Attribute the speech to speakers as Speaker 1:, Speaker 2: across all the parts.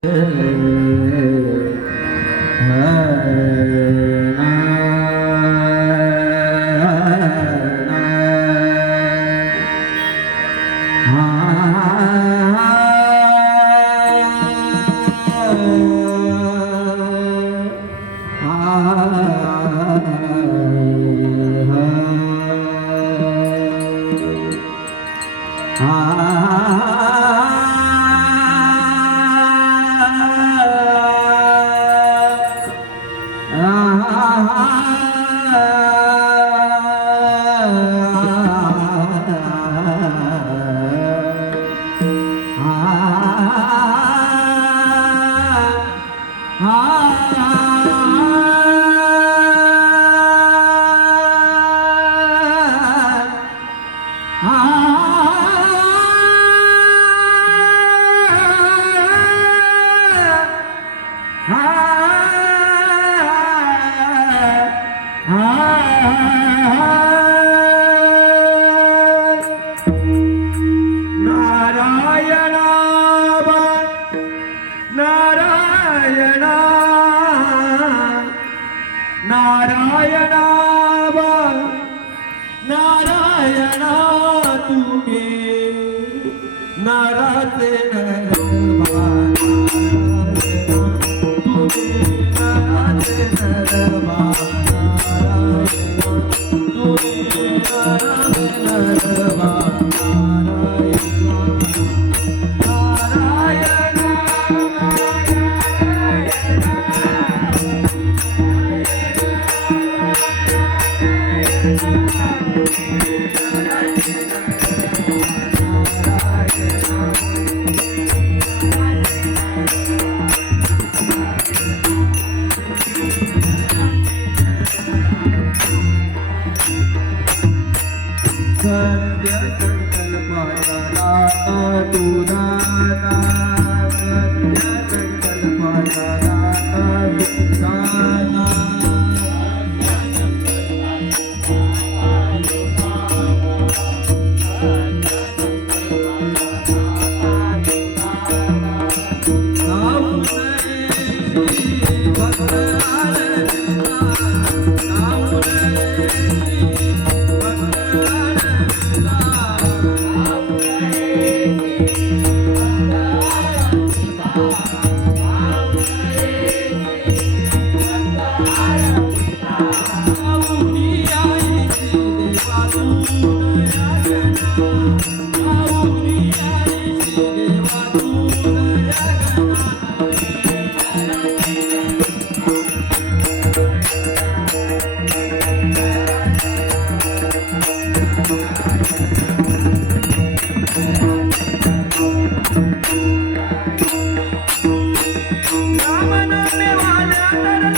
Speaker 1: Ah तुम्ही नराचे नरबा तुम्ही नराचे Thank you.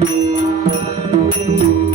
Speaker 1: Thank you.